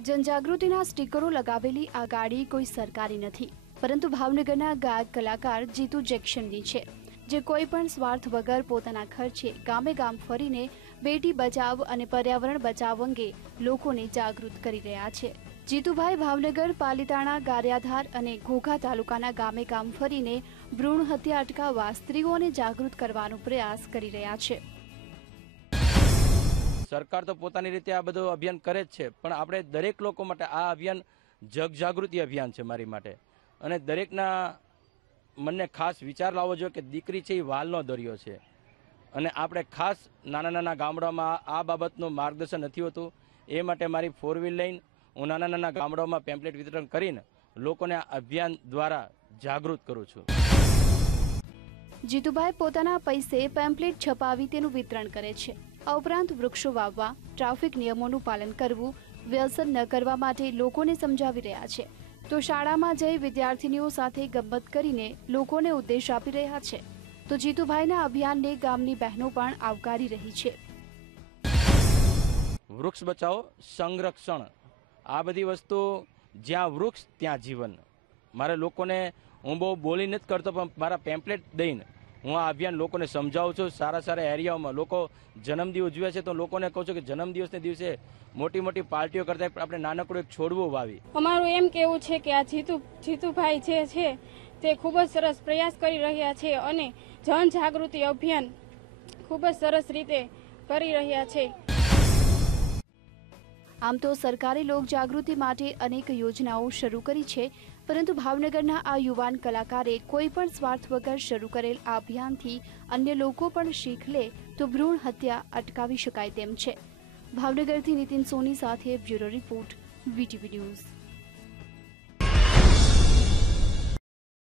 જનજાગૃતિના સ્ટીકરો લગાવેલી આ ગાડી કોઈ સરકારી નથી, પરંતુ ભાવનગરના ગાયક કલાકાર જીતુ જેક્શનની છે, જે કોઈ પણ સ્વાર્થ વગર પોતાના ખર્ચે ગામે ગામ ફરીને બેટી બચાવ અને પર્યાવરણ બચાવ અંગે લોકોને જાગૃત કરી રહ્યા છે. જીતુભાઈ ભાવનગર, પાલિતાણા, ગારિયાધાર અને ઘોઘા તાલુકાના ગામે ગામ ફરીને ભ્રૂણ હત્યા અટકાવવા સ્ત્રીઓને જાગૃત કરવાનો પ્રયાસ કરી રહ્યા છે. સરકાર તો પોતાની રીતે આ બધું અભિયાન કરે જ છે, પણ આપણે દરેક લોકો માટે આ અભિયાન જગજાગૃતિ અભિયાન છે મારી માટે. અને દરેકના મનને ખાસ વિચાર લાવવો જોઈએ કે દીકરી છે એ વાલનો દરિયો છે. અને આપણે ખાસ નાના નાના ગામડામાં આ બાબતનું માર્ગદર્શન નથી હોતું. એ માટે મારી ફોર વ્હીલ લઈને હું નાના નાના ગામડાઓમાં પેમ્પલેટ વિતરણ કરીને લોકોને આ અભિયાન દ્વારા જાગૃત કરું છું. જીતુભાઈ પોતાના પૈસે પેમ્પલેટ છપાવી તેનું વિતરણ કરે છે. આ ઉપરાંત વૃક્ષો વાવવા, ટ્રાફિક નિયમોનું પાલન કરવું વ્યસન ન કરવા માટે લોકોને સમજાવી રહ્યા છે. તો શાળામાં જઈ વિદ્યાર્થીનીઓ સાથે ગબ્બત કરીને લોકોને ઉદ્દેશ આપી રહ્યા છે. તો જીતુભાઈના અભિયાનને ગામની બહેનો પણ આવકારી રહી છે. વૃક્ષ બચાવો, સંરક્ષણ. આ બધી વસ્તુ જ્યાં વૃક્ષ, ત્યાં જીવન. મારે લોકોને હું બહુ બોલી નથી કરતો, પણ મારા પેમ્પલેટ દઈને હું આ અભિયાન લોકોને સમજાવું છું. સારા સારા એરિયાઓમાં લોકો જન્મદિવસ ઉજવે છે તો લોકોને કહું છું કે જન્મદિવસને દિવસે મોટી મોટી પાર્ટીઓ કરતાં આપણે નાનકડું એક છોડવું વાવી અમારું એમ કેવું છે કે આ જીતુ જીતુભાઈ જે છે તે ખૂબ જ સરસ પ્રયાસ કરી રહ્યા છે અને જનજાગૃતિ અભિયાન ખૂબ જ સરસ રીતે કરી રહ્યા છે. આમ તો સરકારે લોક જાગૃતિ માટે અનેક યોજનાઓ શરૂ કરી છે. પરંતુ ભાવનગરના આ યુવાન કલાકારે કોઈ પણ સ્વાર્થ વગર શરૂ કરેલ આ અભિયાનથી અન્ય લોકો પણ શીખ લે તો ભ્રૂણ હત્યા અટકાવી શકાય તેમ છે. ભાવનગરથી નીતિન સોની સાથે બ્યુરો રિપોર્ટ, વીટીવી ન્યૂઝ.